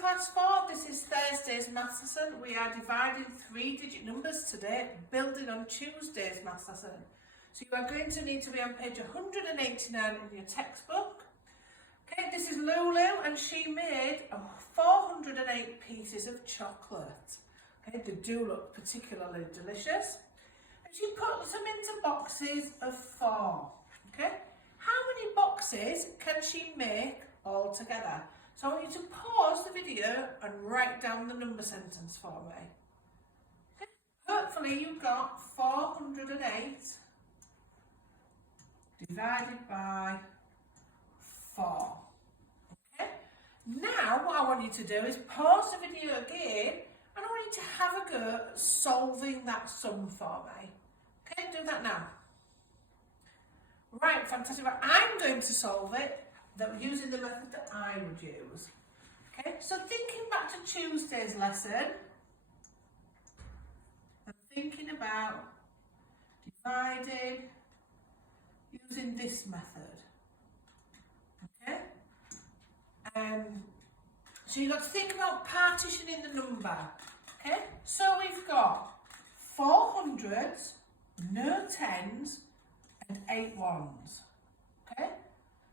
Class 4, this is Thursday's maths lesson. We are dividing 3-digit numbers today, building on Tuesday's maths lesson. So you are going to need to be on page 189 in your textbook. Okay, this is Lulu and she made 408 pieces of chocolate. Okay, they do look particularly delicious. And she put them into boxes of 4. Okay, how many boxes can she make all together? So I want you to pause the video and write down the number sentence for me. Okay. Hopefully you got 408 divided by 4. Okay. Now what I want you to do is pause the video again and I want you to have a go at solving that sum for me. Okay, do that now. Right, fantastic. I'm going to solve it using the method that I would use. Okay, so thinking back to Tuesday's lesson, and thinking about dividing using this method. Okay, so you've got to think about partitioning the number. Okay, so we've got 4 hundreds, no tens, and 8 ones. Okay.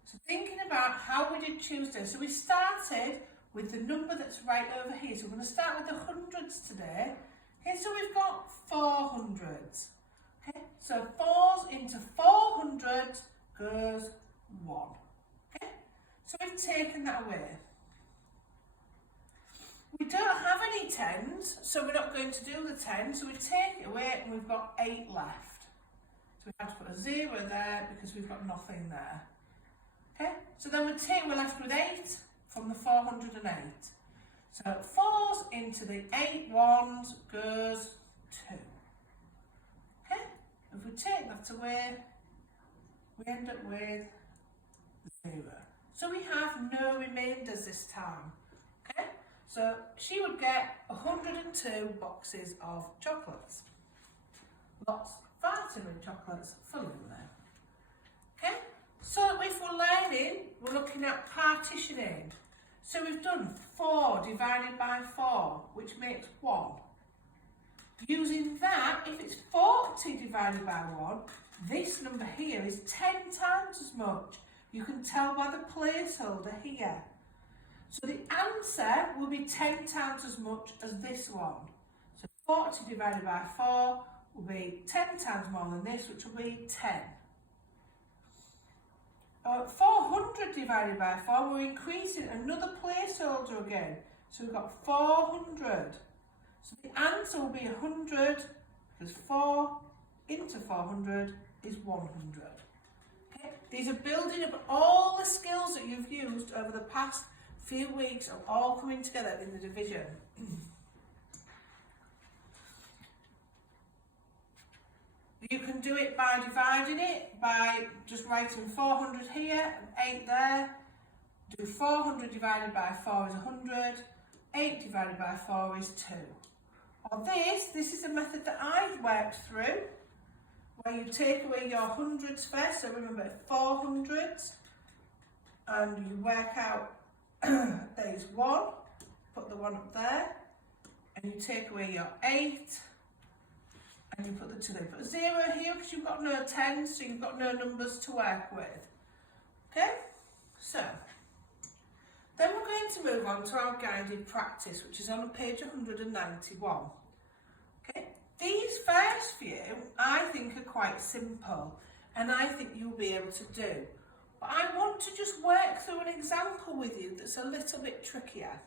So thinking about how we did Tuesday, so we started with the number that's right over here. So we're going to start with the hundreds today. Okay, so we've got 4 hundreds. Okay, so 4s into 400 goes 1. Okay, so we've taken that away. We don't have any tens, so we're not going to do the 10. So we take it away and we've got 8 left. So we have to put a 0 there because we've got nothing there. Okay, so then we're left with 8 from the 408. So 4s into the 8 ones goes 2. Okay, if we take that away, we end up with 0. So we have no remainders this time. Okay, so she would get 102 boxes of chocolates. Lots, far too many chocolates for Lulu. Okay. So if we're learning, we're looking at partitioning. So we've done 4 divided by 4, which makes 1. Using that, if it's 40 divided by 1, this number here is 10 times as much. You can tell by the placeholder here. So the answer will be 10 times as much as this one. So 40 divided by 4 will be 10 times more than this, which will be 10. 400 divided by 4, we're increasing another placeholder again. So we've got 400. So the answer will be 100 because 4 into 400 is 100. Okay? These are building up all the skills that you've used over the past few weeks of all coming together in the division. You can do it by dividing it, by just writing 400 here and 8 there. Do 400 divided by 4 is 100. 8 divided by 4 is 2. Or this is a method that I've worked through, where you take away your hundreds first. So remember, 4 hundreds, and you work out there's 1, put the 1 up there, and you take away your 8, and you put the 2 there. Put a 0 here because you've got no 10s, so you've got no numbers to work with. Okay, so then we're going to move on to our guided practice, which is on page 191. Okay, these first few I think are quite simple, and I think you'll be able to do. But I want to just work through an example with you that's a little bit trickier.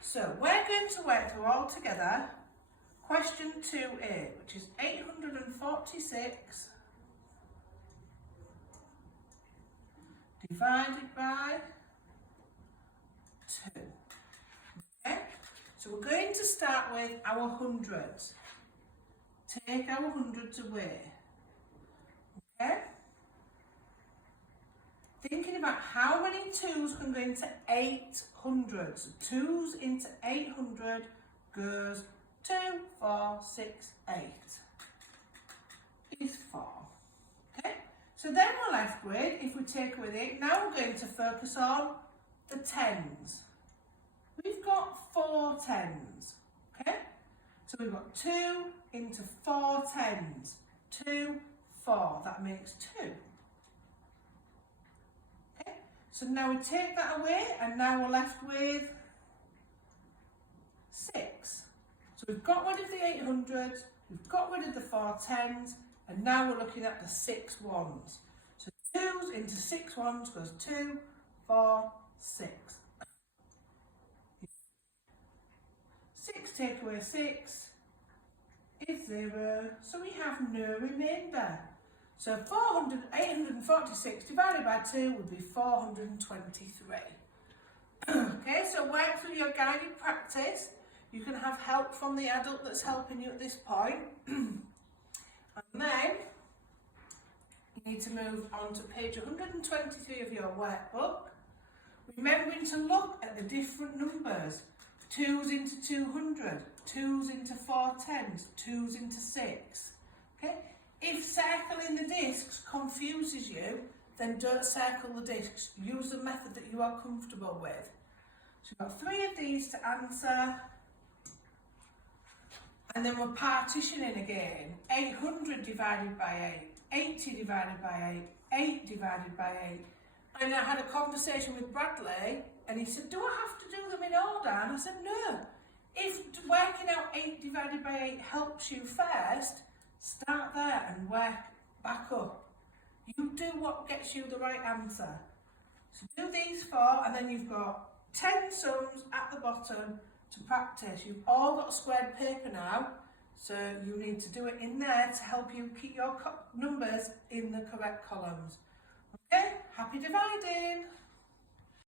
So we're going to work through all together question 2a, which is 846 divided by 2. Okay, so we're going to start with our hundreds. Take our hundreds away. Okay, thinking about how many 2s can go into 800. So 2s into 800 goes 2, 4, 6, 8 is 4. Okay, so then we're left with, if we take away the 8, now we're going to focus on the 10s. we've got 4 tens, okay? So we've got 2 into 4 tens. 2, 4, that makes 2. Okay, so now we take that away and now we're left with 6. So we've got rid of the 800s, we've got rid of the 4 tens, and now we're looking at the 6 ones. So 2s into 6 ones goes 2, 4, 6. 6 take away 6 is 0, so we have no remainder. So 846 divided by 2 would be 423. Okay, so work through your guided practice. You can have help from the adult that's helping you at this point. And then you need to move on to page 123 of your workbook. Remembering to look at the different numbers. 2s into 200, 2s into 4 tens, 2s into 6. Okay? If circling the discs confuses you, then don't circle the discs. Use the method that you are comfortable with. So we've got 3 of these to answer. And then we're partitioning again. 800 divided by 8, 80 divided by 8, 8 divided by 8. And I had a conversation with Bradley, and he said, do I have to do them in order? And I said, no. If working out 8 divided by 8 helps you first, start there and work back up. You do what gets you the right answer. So do these 4, and then you've got 10 sums at the bottom to practice. You've all got squared paper now, so you need to do it in there to help you keep your numbers in the correct columns. Okay, happy dividing!